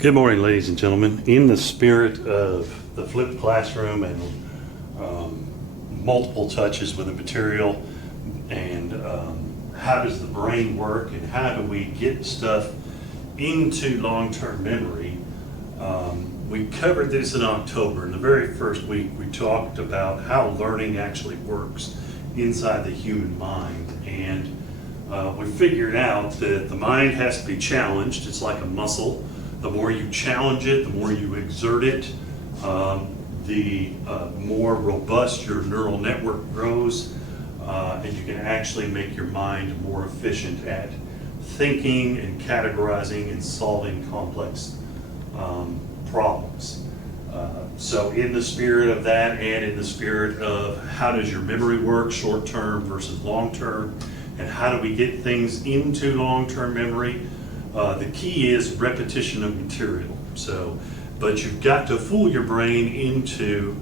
Good morning, ladies and gentlemen. In the spirit of the flipped classroom and multiple touches with the material and how does the brain work and how do we get stuff into long-term memory, we covered this in October. In the very first week, we talked about how learning actually works inside the human mind. And we figured out that the mind has to be challenged. It's like a muscle. The more you challenge it, the more you exert it, the more robust your neural network grows, and you can actually make your mind more efficient at thinking and categorizing and solving complex problems. So in the spirit of that and in the spirit of how does your memory work, short-term versus long-term, and how do we get things into long-term memory, the key is repetition of material. But you've got to fool your brain into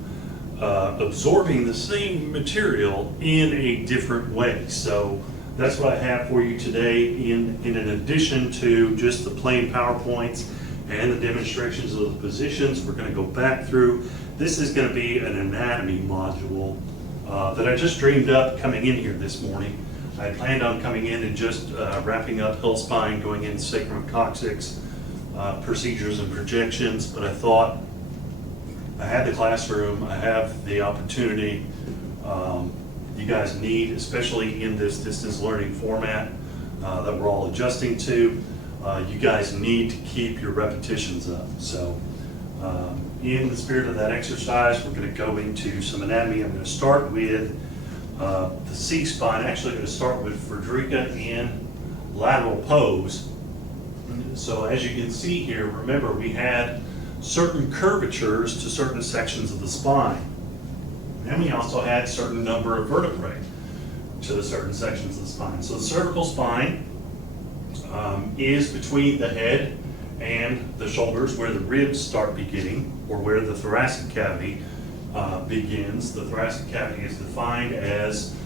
absorbing the same material in a different way. So that's what I have for you today. In addition to just the plain PowerPoints and the demonstrations of the positions, we're going to go back through. This is going to be an anatomy module that I just dreamed up coming in here this morning. I planned on coming in and just wrapping up health spine, going into sacrum and coccyx procedures and projections, but I thought I had the classroom, I have the opportunity you guys need, especially in this distance learning format that we're all adjusting to. You guys need to keep your repetitions up. So in the spirit of that exercise, we're going to go into some anatomy. I'm going to start with the C-spine. Actually, I'm going to start with Fredricka in lateral pose. So as you can see here, remember we had certain curvatures to certain sections of the spine. And we also had certain number of vertebrae to certain sections of the spine. So the cervical spine is between the head and the shoulders, where the ribs start beginning, or where the thoracic cavity begins. The thoracic cavity is defined as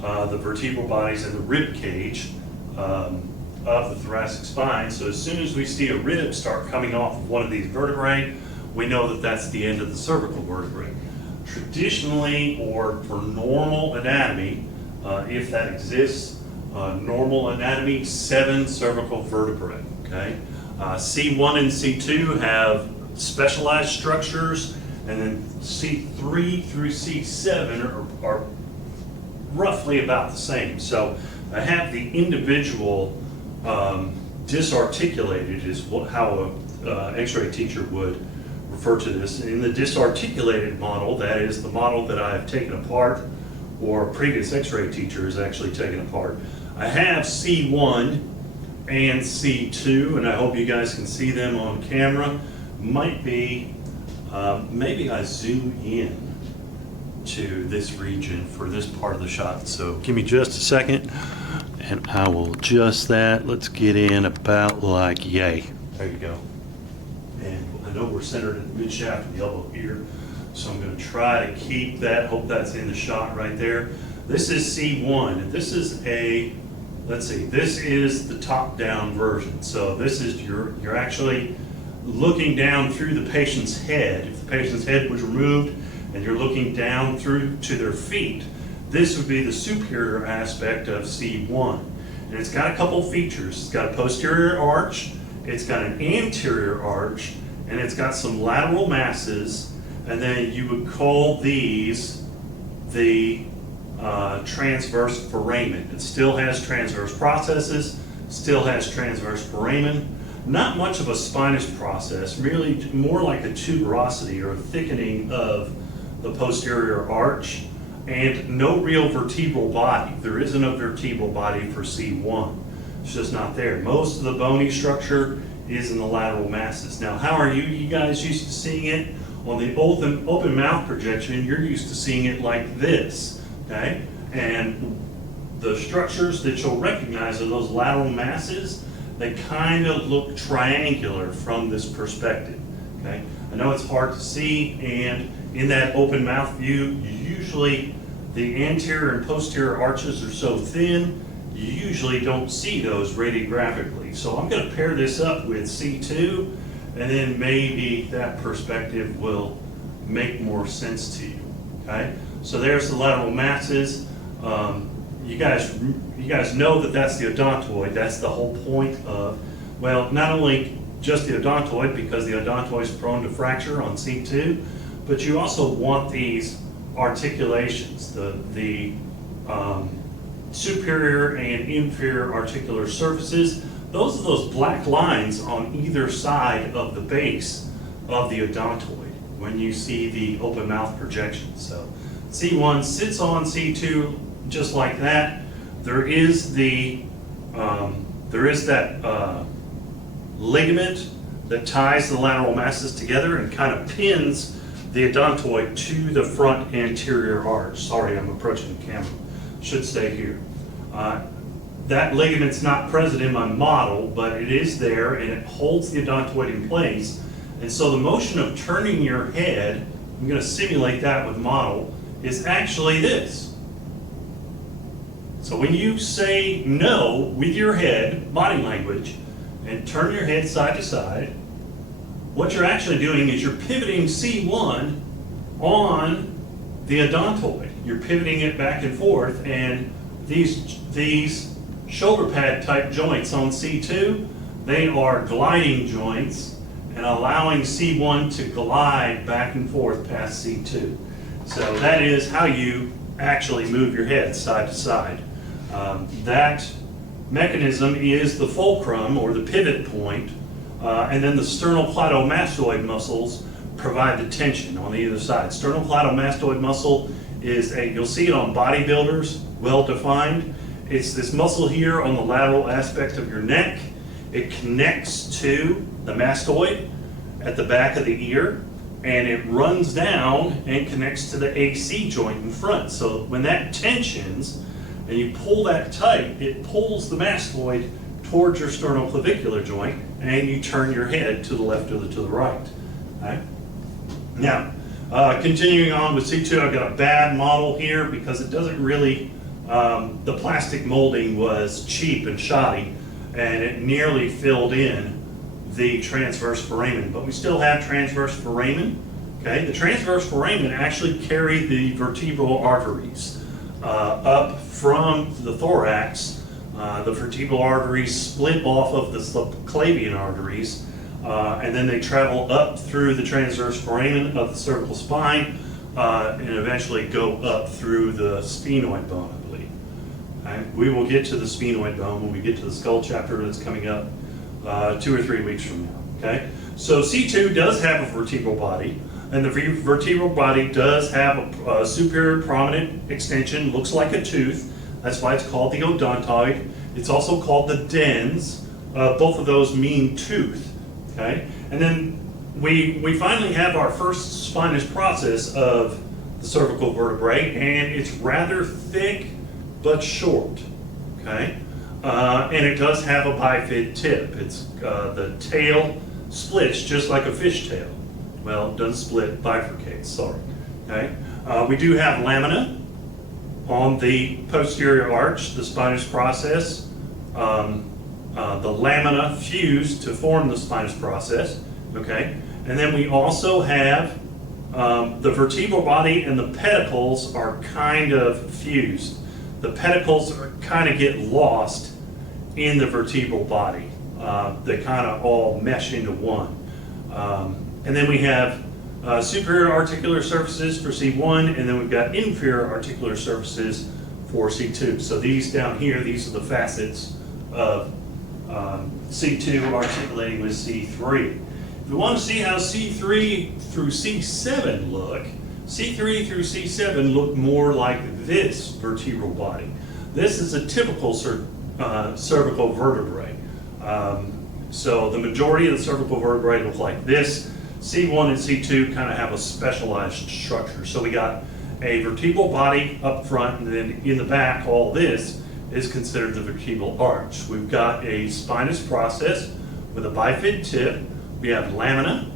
the vertebral bodies and the rib cage of the thoracic spine. So as soon as we see a rib start coming off of one of these vertebrae, we know that that's the end of the cervical vertebrae. Traditionally, or for normal anatomy, if that exists, normal anatomy, 7 cervical vertebrae. Okay, C1 and C2 have specialized structures, and then C3 through C7 are roughly about the same. So I have the individual disarticulated is how an X-ray teacher would refer to this. In the disarticulated model, that is the model that I've taken apart, or a previous X-ray teacher has actually taken apart, I have C1 and C2, and I hope you guys can see them on camera. Might be, maybe I zoom in to this region for this part of the shot. So give me just a second and I will adjust that. Let's get in about like yay. There you go. And I know we're centered in the mid shaft of the elbow here, so I'm going to try to keep that. Hope that's in the shot right there. This is C1, and this is a, let's see, this is the top down version. So this is you're actually looking down through the patient's head. If the patient's head was removed and you're looking down through to their feet, this would be the superior aspect of C1. And it's got a couple features. It's got a posterior arch, it's got an anterior arch, and it's got some lateral masses, and then you would call these the transverse foramen. It still has transverse processes, still has transverse foramen. Not much of a spinous process, really more like a tuberosity or a thickening of the posterior arch, and no real vertebral body. There isn't a vertebral body for C1. It's just not there. Most of the bony structure is in the lateral masses. Now, how are you guys used to seeing it? On the open mouth projection, you're used to seeing it like this, okay? And the structures that you'll recognize are those lateral masses. They kind of look triangular from this perspective, okay? I know it's hard to see, and in that open mouth view, usually the anterior and posterior arches are so thin, you usually don't see those radiographically. So I'm going to pair this up with C2 and then maybe that perspective will make more sense to you, okay? So there's the lateral masses. You guys know that that's the odontoid. That's the whole point of, well, not only just the odontoid, because the odontoid is prone to fracture on C2, but you also want these articulations, the superior and inferior articular surfaces. Those are those black lines on either side of the base of the odontoid when you see the open mouth projection. So C1 sits on C2 just like that. There is that ligament that ties the lateral masses together and kind of pins the odontoid to the front anterior arch. Sorry, I'm approaching the camera. Should stay here. That ligament's not present in my model, but it is there and it holds the odontoid in place. And so the motion of turning your head, I'm going to simulate that with model, is actually this. So when you say no with your head, body language, and turn your head side to side, what you're actually doing is you're pivoting C1 on the odontoid. You're pivoting it back and forth, and these shoulder pad type joints on C2, they are gliding joints and allowing C1 to glide back and forth past C2. So that is how you actually move your head side to side. That mechanism is the fulcrum, or the pivot point, and then the sternocleidomastoid muscles provide the tension on either side. Sternocleidomastoid muscle is you'll see it on bodybuilders, well defined. It's this muscle here on the lateral aspect of your neck. It connects to the mastoid at the back of the ear, and it runs down and connects to the AC joint in front. So when that tensions and you pull that tight, it pulls the mastoid towards your sternoclavicular joint, and you turn your head to the left or to the right. Okay? Now, continuing on with C2, I've got a bad model here because it doesn't really, the plastic molding was cheap and shoddy, and it nearly filled in the transverse foramen, but we still have transverse foramen. Okay, the transverse foramen actually carry the vertebral arteries up from the thorax. The vertebral arteries split off of the subclavian arteries, and then they travel up through the transverse foramen of the cervical spine, and eventually go up through the sphenoid bone, I believe. Okay? We will get to the sphenoid bone when we get to the skull chapter that's coming up 2 or 3 weeks from now. Okay, so C2 does have a vertebral body, and the vertebral body does have a superior prominent extension, looks like a tooth. That's why it's called the odontoid. It's also called the dens. Both of those mean tooth. Okay, and then we finally have our first spinous process of the cervical vertebrae, and it's rather thick but short. Okay, and it does have a bifid tip. It's the tail splits just like a fish tail. Well, it doesn't split, bifurcates, sorry. Okay, we do have lamina on the posterior arch, the spinous process. The lamina fuse to form the spinous process. Okay, and then we also have the vertebral body and the pedicles are kind of fused. The pedicles kind of get lost in the vertebral body. They kind of all mesh into one. And then we have superior articular surfaces for C1, and then we've got inferior articular surfaces for C2. So these down here, these are the facets of C2 articulating with C3. If we want to see how C3 through C7 look, C3 through C7 look more like this vertebral body. This is a typical cervical vertebrae. So the majority of the cervical vertebrae look like this. C1 and C2 kind of have a specialized structure. So we got a vertebral body up front, and then in the back, all this is considered the vertebral arch. We've got a spinous process with a bifid tip. We have lamina,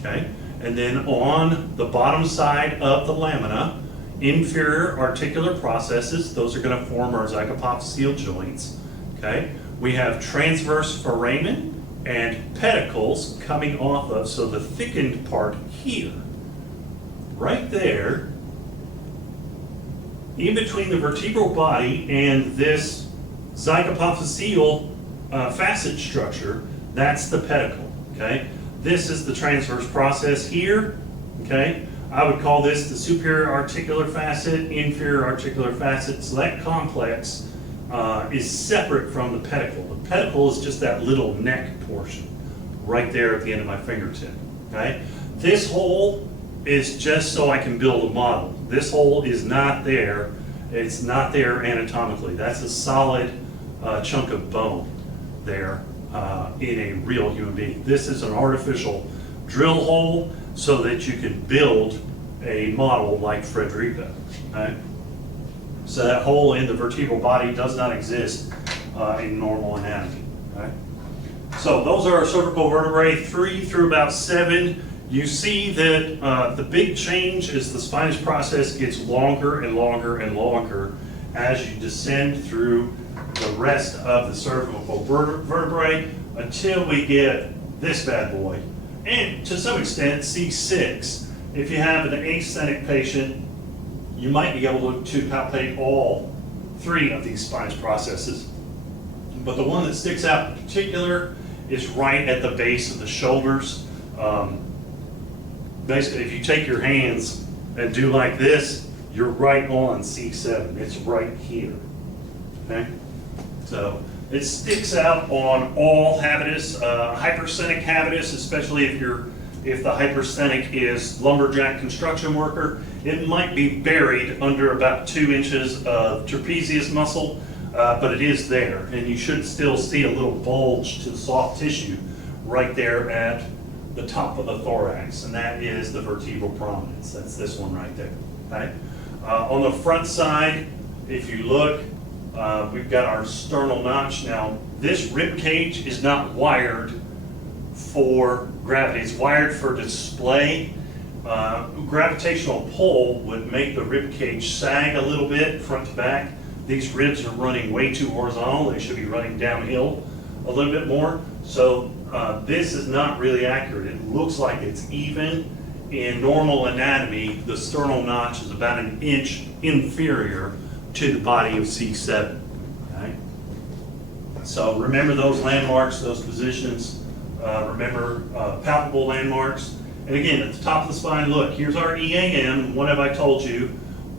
okay? And then on the bottom side of the lamina, inferior articular processes. Those are going to form our zygapophyseal joints, okay? We have transverse foramen and pedicles coming off of, so the thickened part here, right there, in between the vertebral body and this zygapophyseal facet structure, that's the pedicle, okay? This is the transverse process here, okay? I would call this the superior articular facet, inferior articular facet. So that complex is separate from the pedicle. The pedicle is just that little neck portion right there at the end of my fingertip, okay? This hole is just so I can build a model. This hole is not there. It's not there anatomically. That's a solid chunk of bone there in a real human being. This is an artificial drill hole so that you can build a model like Fredricka, okay? So that hole in the vertebral body does not exist in normal anatomy, okay? So those are our cervical vertebrae, 3 through about 7. You see that the big change is the spinous process gets longer and longer and longer as you descend through the rest of the cervical vertebrae until we get this bad boy. And to some extent, C6. If you have an asthenic patient, you might be able to palpate all 3 of these spinous processes. But the one that sticks out in particular is right at the base of the shoulders. Basically, if you take your hands and do like this, you're right on C7. It's right here, okay? So it sticks out on all habitus, hypersthenic habitus, especially if the hypersthenic is lumberjack construction worker. It might be buried under about 2 inches of trapezius muscle, but it is there, and you should still see a little bulge to the soft tissue right there at the top of the thorax, and that is the vertebral prominence. That's this one right there, okay? On the front side, if you look, we've got our sternal notch. Now, this rib cage is not wired for gravity. It's wired for display. Gravitational pull would make the rib cage sag a little bit front to back. These ribs are running way too horizontal. They should be running downhill a little bit more. So this is not really accurate. It looks like it's even. In normal anatomy, the sternal notch is about 1 inch inferior to the body of C7. Okay? So remember those landmarks, those positions. Remember palpable landmarks. And again, at the top of the spine, look, here's our EAM. What have I told you?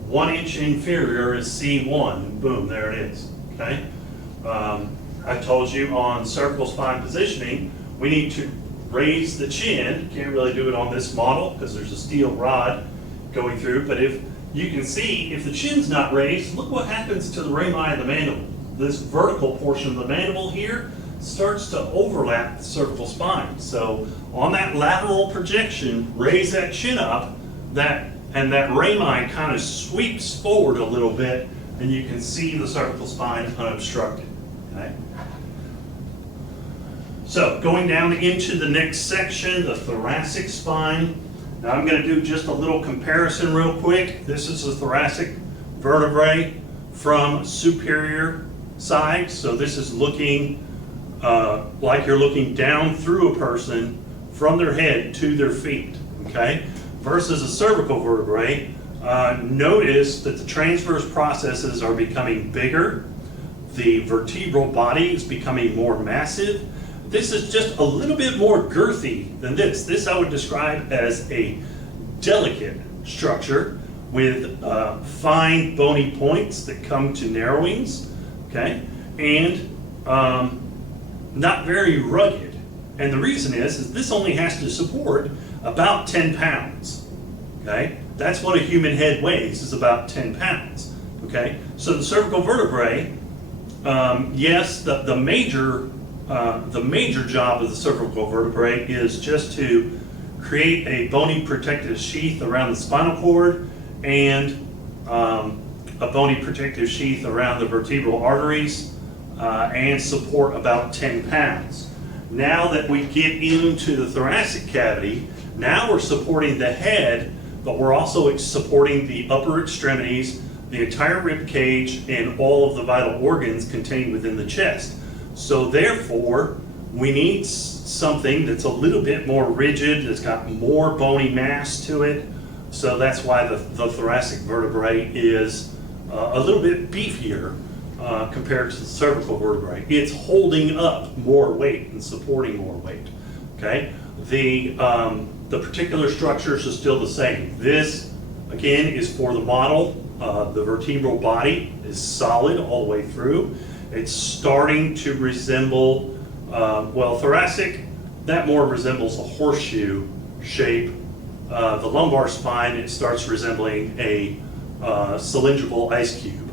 1 inch inferior is C1. Boom, there it is. Okay? I told you on cervical spine positioning, we need to raise the chin. Can't really do it on this model because there's a steel rod going through, but if you can see, if the chin's not raised, look what happens to the rami of the mandible. This vertical portion of the mandible here starts to overlap the cervical spine. So on that lateral projection, raise that chin up, and that rami kind of sweeps forward a little bit, and you can see the cervical spine unobstructed. Okay? So going down into the next section, the thoracic spine. Now I'm going to do just a little comparison real quick. This is the thoracic vertebrae from superior side. So this is looking like you're looking down through a person from their head to their feet, okay? Versus a cervical vertebrae. Notice that the transverse processes are becoming bigger. The vertebral body is becoming more massive. This is just a little bit more girthy than this. This I would describe as a delicate structure with fine bony points that come to narrowings, okay? And not very rugged. And the reason is this only has to support about 10 pounds, okay? That's what a human head weighs, is about 10 pounds, okay? So the cervical vertebrae, yes, the major job of the cervical vertebrae is just to create a bony protective sheath around the spinal cord and a bony protective sheath around the vertebral arteries and support about 10 pounds. Now that we get into the thoracic cavity, now we're supporting the head, but we're also supporting the upper extremities, the entire rib cage, and all of the vital organs contained within the chest. So therefore, we need something that's a little bit more rigid, that's got more bony mass to it. So that's why the thoracic vertebrae is a little bit beefier compared to the cervical vertebrae. It's holding up more weight and supporting more weight. Okay, the particular structures are still the same. This, again, is for the model. The vertebral body is solid all the way through. It's starting to resemble, well, thoracic, that more resembles a horseshoe shape. The lumbar spine, it starts resembling a cylindrical ice cube.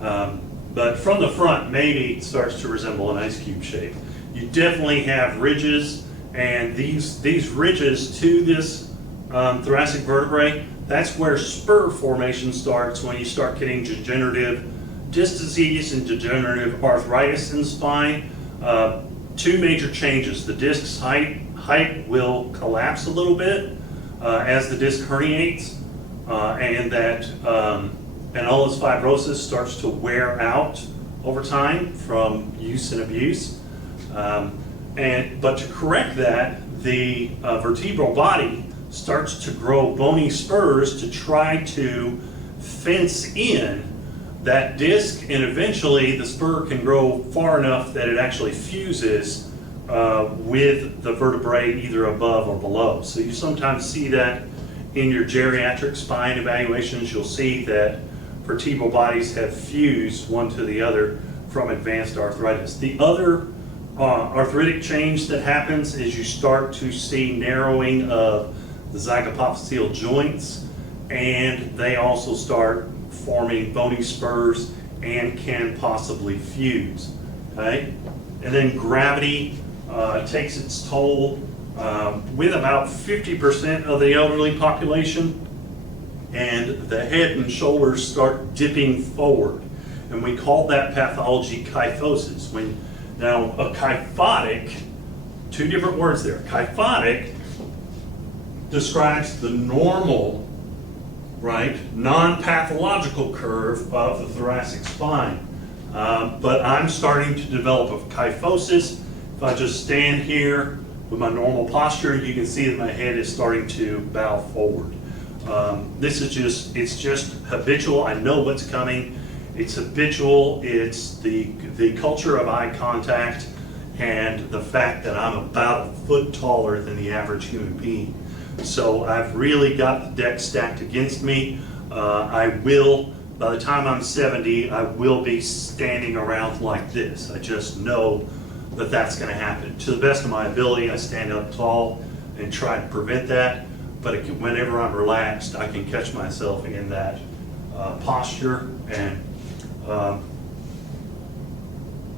But from the front, maybe it starts to resemble an ice cube shape. You definitely have ridges, and these ridges to this thoracic vertebrae, that's where spur formation starts when you start getting degenerative disc disease and degenerative arthritis in the spine. Two major changes. The disc's height will collapse a little bit as the disc herniates, and that annulus fibrosis starts to wear out over time from use and abuse. But to correct that, the vertebral body starts to grow bony spurs to try to fence in that disc, and eventually the spur can grow far enough that it actually fuses with the vertebrae either above or below. So you sometimes see that in your geriatric spine evaluations. You'll see that vertebral bodies have fused one to the other from advanced arthritis. The other arthritic change that happens is you start to see narrowing of the zygapophyseal joints, and they also start forming bony spurs and can possibly fuse. Okay? And then gravity takes its toll with about 50% of the elderly population, and the head and shoulders start dipping forward. And we call that pathology kyphosis. Now, a kyphotic, two different words there. Kyphotic describes the normal, right, non-pathological curve of the thoracic spine. But I'm starting to develop a kyphosis. If I just stand here with my normal posture, you can see that my head is starting to bow forward. It's just habitual. I know what's coming. It's habitual. It's the culture of eye contact and the fact that I'm about a foot taller than the average human being. So I've really got the deck stacked against me. By the time I'm 70, I will be standing around like this. I just know that that's going to happen. To the best of my ability, I stand up tall and try to prevent that. But whenever I'm relaxed, I can catch myself in that posture. And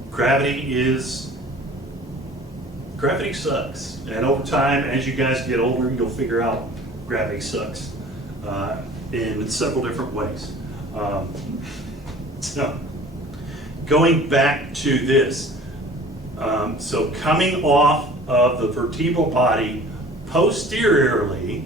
gravity sucks. And over time, as you guys get older, you'll figure out gravity sucks in several different ways. So going back to this, so coming off of the vertebral body posteriorly,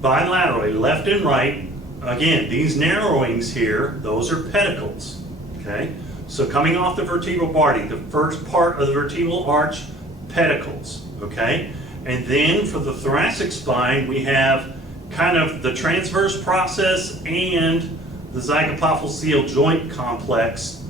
bilaterally, left and right, again, these narrowings here, those are pedicles, okay? So coming off the vertebral body, the first part of the vertebral arch, pedicles, okay? And then for the thoracic spine, we have kind of the transverse process and the zygapophyseal joint complex,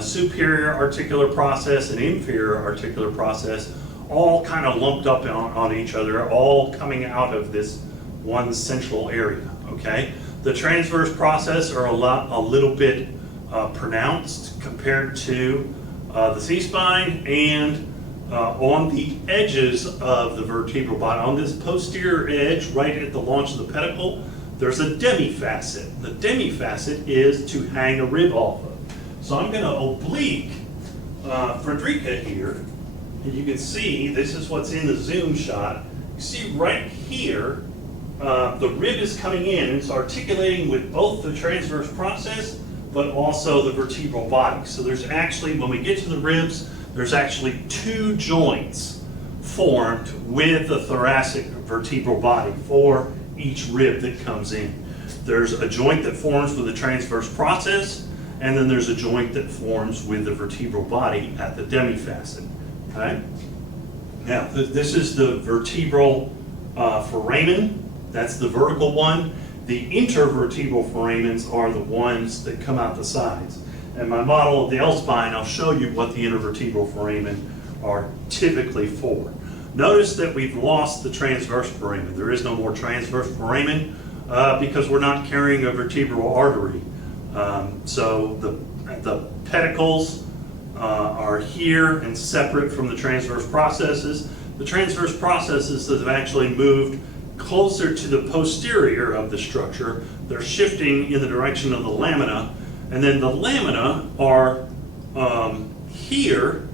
superior articular process and inferior articular process, all kind of lumped up on each other, all coming out of this one central area, okay? The transverse process are a little bit pronounced compared to the C-spine, and on the edges of the vertebral body, on this posterior edge, right at the launch of the pedicle, there's a demifacet. The demifacet is to hang a rib off of. So I'm going to oblique Fredricka here, and you can see this is what's in the zoom shot. You see right here, the rib is coming in, and it's articulating with both the transverse process, but also the vertebral body. So there's actually, when we get to the ribs, there's actually two joints formed with the thoracic vertebral body for each rib that comes in. There's a joint that forms with the transverse process, and then there's a joint that forms with the vertebral body at the demifacet, okay? Now, this is the vertebral foramen. That's the vertical one. The intervertebral foramens are the ones that come out the sides. And my model of the L-spine, I'll show you what the intervertebral foramen are typically for. Notice that we've lost the transverse foramen. There is no more transverse foramen because we're not carrying a vertebral artery. So the pedicles are here and separate from the transverse processes. The transverse processes have actually moved closer to the posterior of the structure. They're shifting in the direction of the lamina, and then the lamina are here,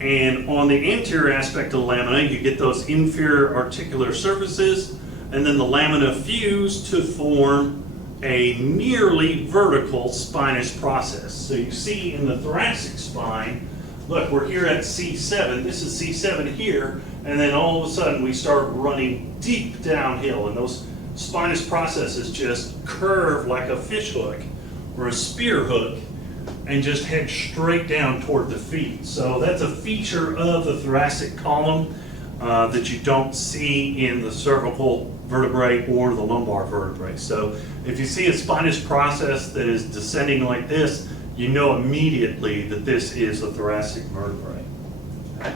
and on the anterior aspect of the lamina you get those inferior articular surfaces, and then the lamina fuse to form a nearly vertical spinous process. So you see in the thoracic spine, look, we're here at C7, this is C7 here, and then all of a sudden we start running deep downhill, and those spinous processes just curve like a fish hook or a spear hook and just head straight down toward the feet. So that's a feature of the thoracic column that you don't see in the cervical vertebrae or the lumbar vertebrae. So if you see a spinous process that is descending like this, you know immediately that this is a thoracic vertebrae. Okay.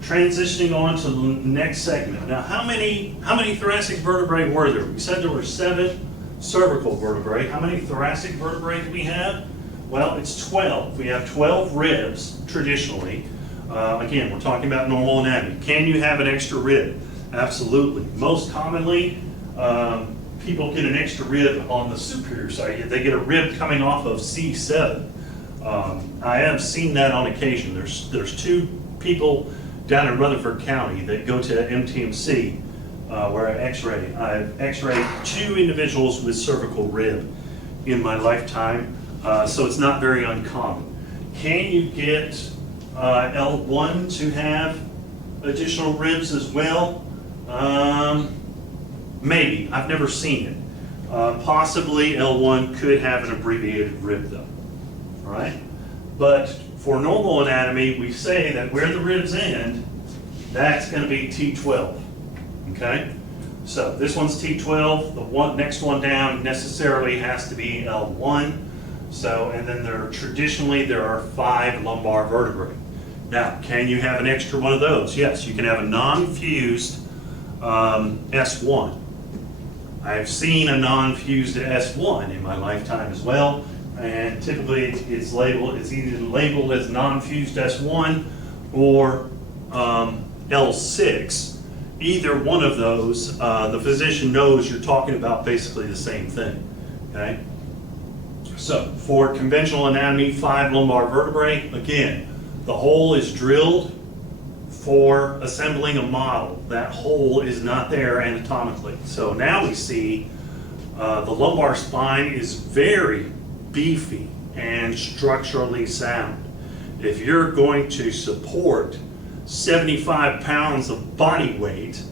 Transitioning on to the next segment. Now, how many thoracic vertebrae were there? We said there were 7 cervical vertebrae. How many thoracic vertebrae do we have? Well, it's 12. We have 12 ribs traditionally. Again, we're talking about normal anatomy. Can you have an extra rib? Absolutely. Most commonly, people get an extra rib on the superior side. They get a rib coming off of C7. I have seen that on occasion. There's 2 people down in Rutherford County that go to MTMC where I x-ray. I've x-rayed 2 individuals with cervical rib in my lifetime, so it's not very uncommon. Can you get L1 to have additional ribs as well? Maybe. I've never seen it. Possibly L1 could have an abbreviated rib though. All right? But for normal anatomy, we say that where the ribs end, that's going to be T12. Okay? So this one's T12. The next one down necessarily has to be L1. So, and then traditionally there are 5 lumbar vertebrae. Now, can you have an extra one of those? Yes, you can have a non-fused S1. I've seen a non-fused S1 in my lifetime as well, and typically it's either labeled as non-fused S1 or L6. Either one of those, the physician knows you're talking about basically the same thing. Okay. So for conventional anatomy, 5 lumbar vertebrae. Again, the hole is drilled for assembling a model. That hole is not there anatomically. So now we see the lumbar spine is very beefy and structurally sound. If you're going to support 75 pounds of body weight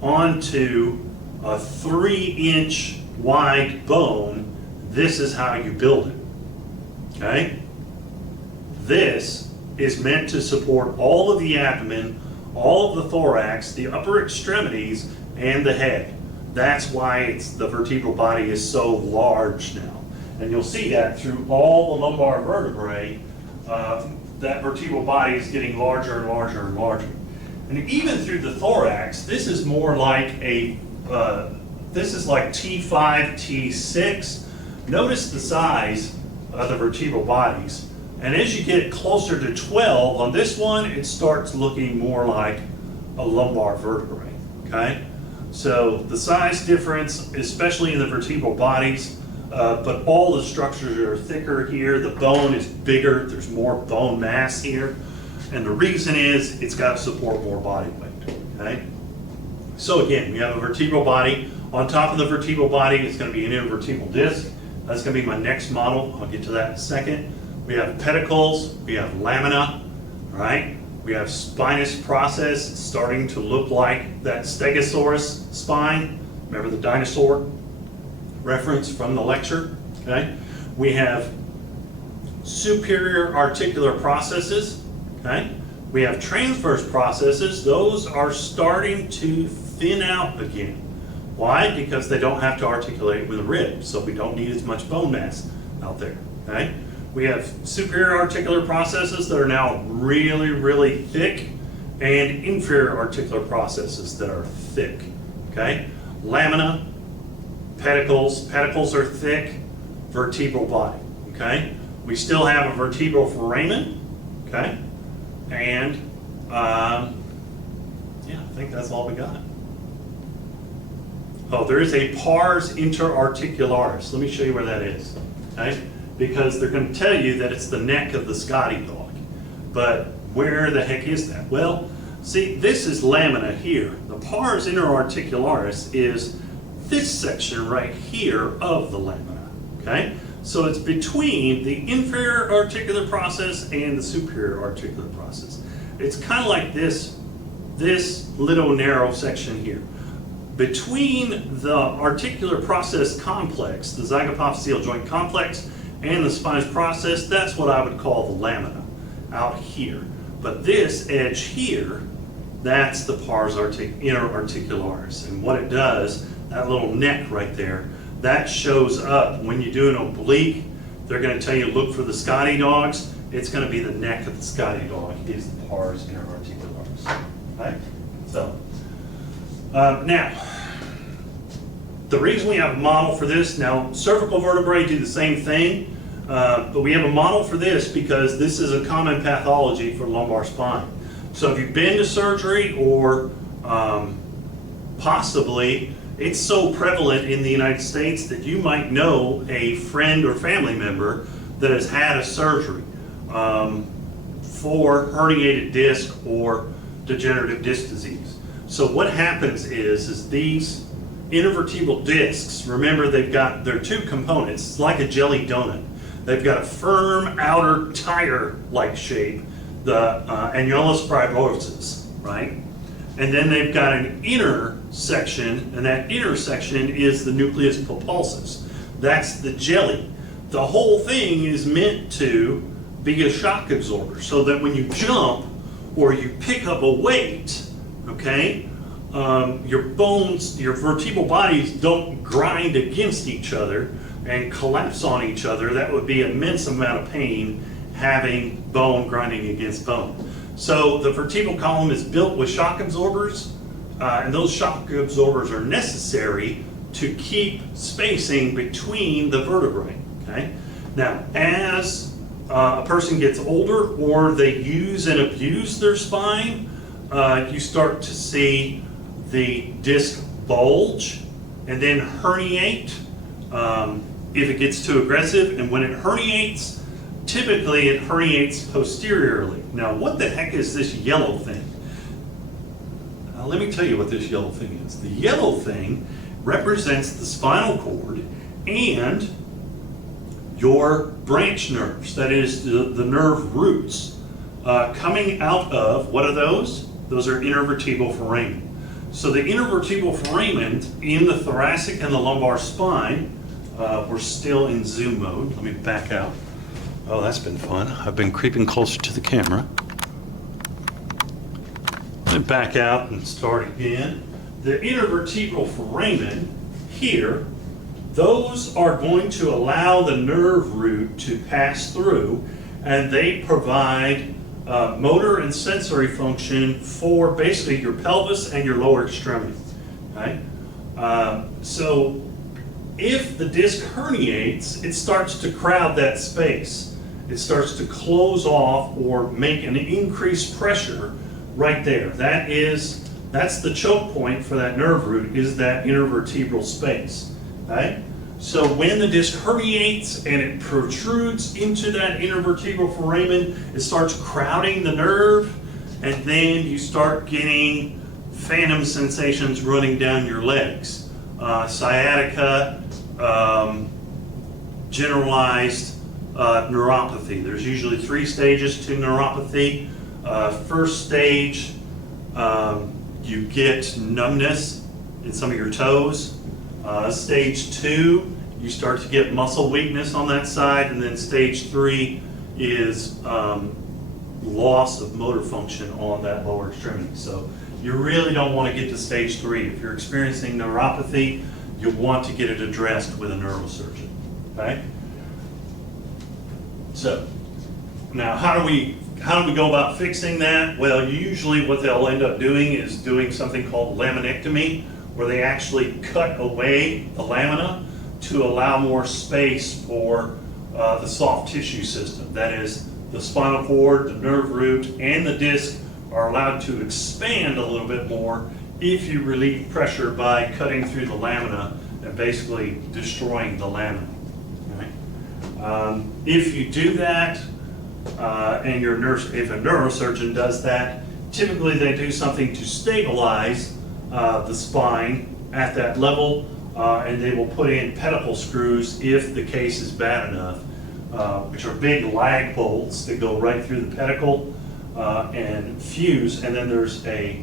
onto a 3-inch wide bone, this is how you build it. Okay? This is meant to support all of the abdomen, all of the thorax, the upper extremities, and the head. That's why the vertebral body is so large now. And you'll see that through all the lumbar vertebrae, that vertebral body is getting larger and larger and larger. And even through the thorax, this is more like this is like T5, T6. Notice the size of the vertebral bodies. And as you get closer to 12, on this one, it starts looking more like a lumbar vertebrae, okay? So the size difference, especially in the vertebral bodies, but all the structures are thicker here. The bone is bigger. There's more bone mass here. And the reason is it's got to support more body weight, okay? So again, we have a vertebral body. On top of the vertebral body, it's going to be an intervertebral disc. That's going to be my next model. I'll get to that in a second. We have pedicles, we have lamina, all right? We have spinous process starting to look like that Stegosaurus spine. Remember the dinosaur reference from the lecture, okay? We have superior articular processes, okay? We have transverse processes. Those are starting to thin out again. Why? Because they don't have to articulate with the ribs, so we don't need as much bone mass out there, okay? We have superior articular processes that are now really, really thick, and inferior articular processes that are thick, okay? Lamina, pedicles are thick, vertebral body, okay? We still have a vertebral foramen, okay? And, yeah, I think that's all we got. Oh, there is a pars interarticularis. Let me show you where that is, okay? Because they're going to tell you that it's the neck of the Scotty dog. But where the heck is that? Well, see, this is lamina here. The pars interarticularis is this section right here of the lamina, okay? So it's between the inferior articular process and the superior articular process. It's kind of like this little narrow section here. Between the articular process complex, the zygapophyseal joint complex, and the spinous process, that's what I would call the lamina out here. But this edge here, that's the pars interarticularis. And what it does, that little neck right there, that shows up when you do an oblique. They're going to tell you look for the Scotty dogs. It's going to be the neck of the Scotty dog is the pars interarticularis. Okay? So, now, the reason we have a model for this, now cervical vertebrae do the same thing, but we have a model for this because this is a common pathology for lumbar spine. So if you've been to surgery or possibly it's so prevalent in the United States that you might know a friend or family member that has had a surgery for herniated disc or degenerative disc disease. So what happens is these intervertebral discs, remember they're two components. It's like a jelly donut. They've got a firm outer tire-like shape, the annulus fibrosus, right? And then they've got an inner section, and that inner section is the nucleus pulposus. That's the jelly. The whole thing is meant to be a shock absorber, so that when you jump or you pick up a weight, okay, your bones, your vertebral bodies don't grind against each other and collapse on each other. That would be an immense amount of pain having bone grinding against bone. So the vertebral column is built with shock absorbers, and those shock absorbers are necessary to keep spacing between the vertebrae, okay? Now, as a person gets older or they use and abuse their spine, you start to see the disc bulge and then herniate if it gets too aggressive. And when it herniates, typically it herniates posteriorly. Now, what the heck is this yellow thing? Let me tell you what this yellow thing is. The yellow thing represents the spinal cord and your branch nerves, that is the nerve roots coming out of, what are those? Those are intervertebral foramen. So the intervertebral foramen in the thoracic and the lumbar spine, we're still in zoom mode. Let me back out. Oh, that's been fun. I've been creeping closer to the camera. Let me back out and start again. The intervertebral foramen here, those are going to allow the nerve root to pass through, and they provide motor and sensory function for basically your pelvis and your lower extremity. Okay? So if the disc herniates, it starts to crowd that space. It starts to close off or make an increased pressure right there. That's the choke point for that nerve root, is that intervertebral space. Okay? So when the disc herniates and it protrudes into that intervertebral foramen, it starts crowding the nerve, and then you start getting phantom sensations running down your legs. Sciatica, generalized neuropathy. There's usually 3 stages to neuropathy. First stage, you get numbness in some of your toes. Stage 2, you start to get muscle weakness on that side, and then stage 3 is loss of motor function on that lower extremity. So you really don't want to get to stage 3. If you're experiencing neuropathy, you want to get it addressed with a neurosurgeon, okay? So now how do we go about fixing that? Well, usually what they'll end up doing is doing something called laminectomy, where they actually cut away the lamina to allow more space for the soft tissue system. That is, the spinal cord, the nerve root, and the disc are allowed to expand a little bit more if you relieve pressure by cutting through the lamina and basically destroying the lamina. Okay? If you do that, and if a neurosurgeon does that, typically they do something to stabilize the spine at that level, and they will put in pedicle screws if the case is bad enough, which are big lag bolts that go right through the pedicle and fuse, and then there's a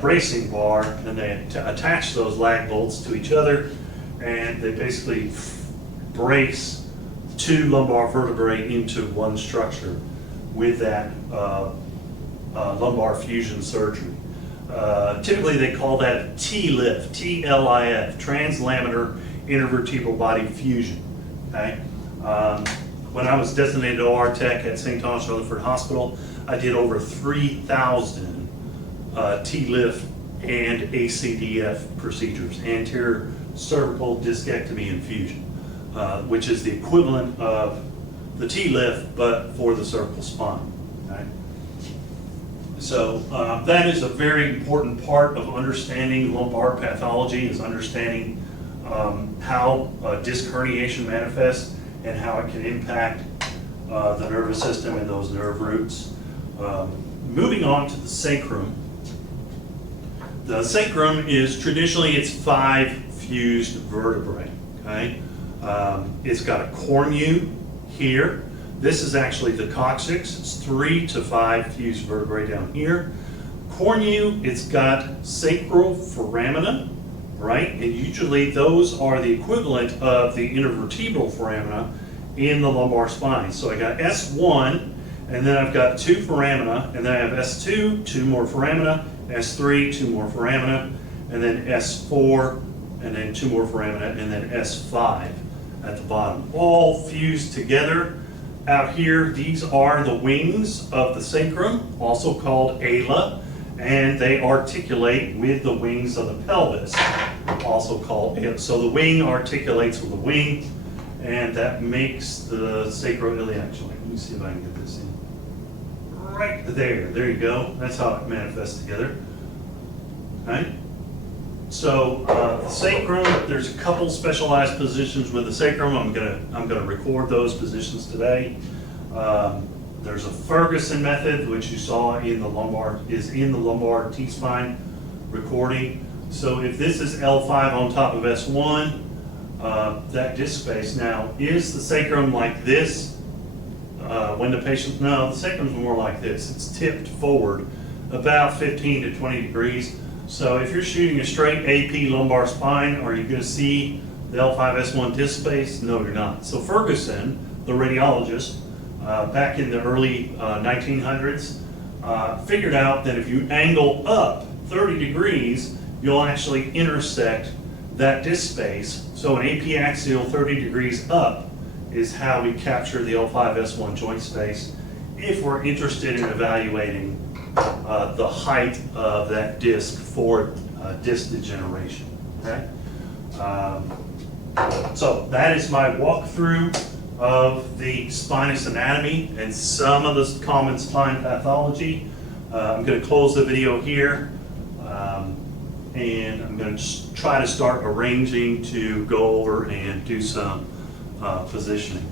bracing bar, and they attach those lag bolts to each other, and they basically brace 2 lumbar vertebrae into one structure with that lumbar fusion surgery. Typically they call that T-lift, T-L-I-F, translaminar intervertebral body fusion. Okay? When I was designated OR tech at St. Thomas Rutherford Hospital, I did over 3,000 T-lift and ACDF procedures, anterior cervical discectomy and fusion, which is the equivalent of the T-lift but for the cervical spine. Okay? So that is a very important part of understanding lumbar pathology, is understanding how disc herniation manifests and how it can impact the nervous system and those nerve roots. Moving on to the sacrum. The sacrum is traditionally, it's 5 fused vertebrae. Okay? It's got a cornu here. This is actually the coccyx. It's 3 to 5 fused vertebrae down here. Cornu, it's got sacral foramina, right? And usually those are the equivalent of the intervertebral foramina in the lumbar spine. So I got S1, and then I've got 2 foramina, and then I have S2, 2 more foramina, S3, 2 more foramina, and then S4, and then 2 more foramina, and then S5 at the bottom. All fused together. Out here, these are the wings of the sacrum, also called ala, and they articulate with the wings of the pelvis, also called ala. So the wing articulates with the wing, and that makes the sacroiliac joint. Let me see if I can get this in. Right there. There you go. That's how it manifests together. Okay? So the sacrum, there's a couple specialized positions with the sacrum. I'm gonna record those positions today. There's a Ferguson method, which you saw in the lumbar T-spine recording. So if this is L5 on top of S1, that disc space. Now, is the sacrum like this? When the patient, no, the sacrum's more like this. It's tipped forward about 15 to 20 degrees. So if you're shooting a straight AP lumbar spine, are you going to see the L5-S1 disc space? No, you're not. So Ferguson, the radiologist, back in the early 1900s, figured out that if you angle up 30 degrees, you'll actually intersect that disc space. So an AP axial 30 degrees up is how we capture the L5-S1 joint space if we're interested in evaluating the height of that disc for disc degeneration. Okay? So that is my walkthrough of the spinous anatomy and some of the common spine pathology. I'm going to close the video here, and I'm going to try to start arranging to go over and do some positioning.